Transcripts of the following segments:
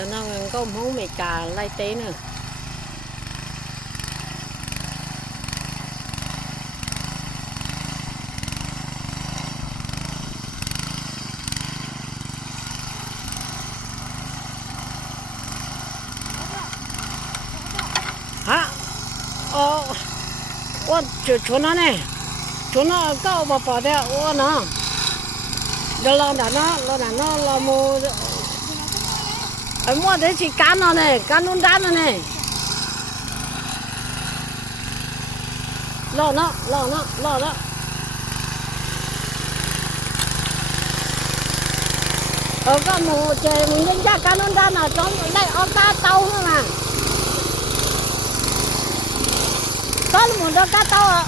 cho nó có món mì cà lai tế nữa. Hả? Chỗ nó này, chỗ nó có bỏ đây, nó, giờ lo nó lo mua, mua đấy chỉ cá nó này, cá nôn đá nó này, lo nó, có một trời mình đánh giá cá nôn đá nào trong đây cá tàu nữa mà. Có một đôi cá tàu ạ.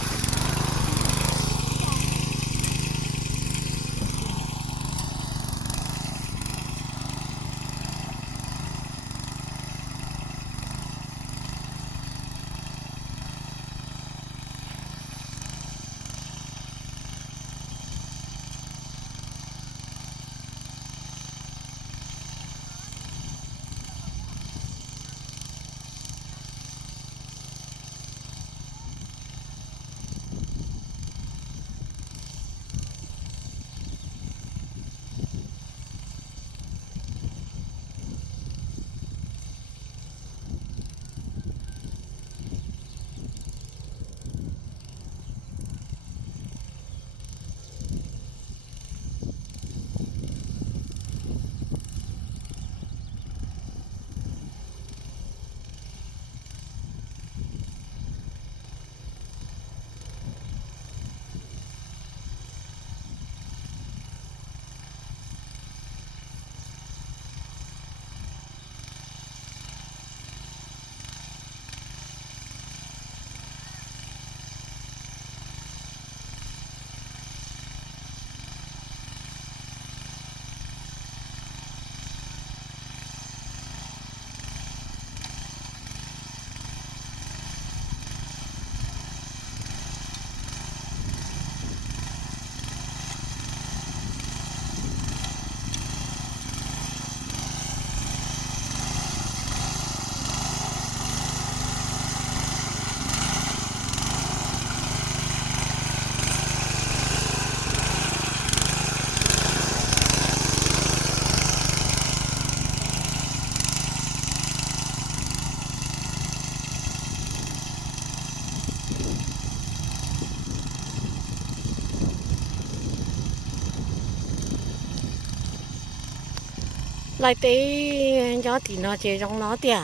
Lai tế cho thì nó chỉ trong nó tiền,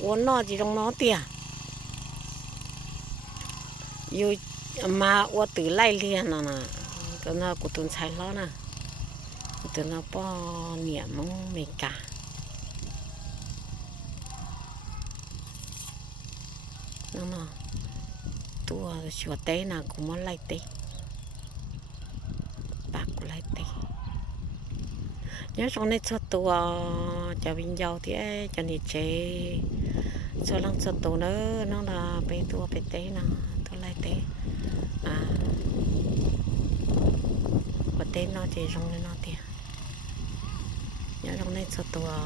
uốn nó chỉ trong nó tiền. Yêu mà uốn từ lai liền nè, cái nó của tuần sai lo nè, từ nó bỏ niệm mong mày cả. Nó tua chùa tế nào cũng muốn lai tế, bạc của lai tế. Nhớ trong này cho tùa cho bình dầu thì cho nên chế cho lăng cho tùa nữa nó là bê tùa bê tế nào tôi lại tế và tế nó chỉ trong này nó tiền nhớ trong này cho tùa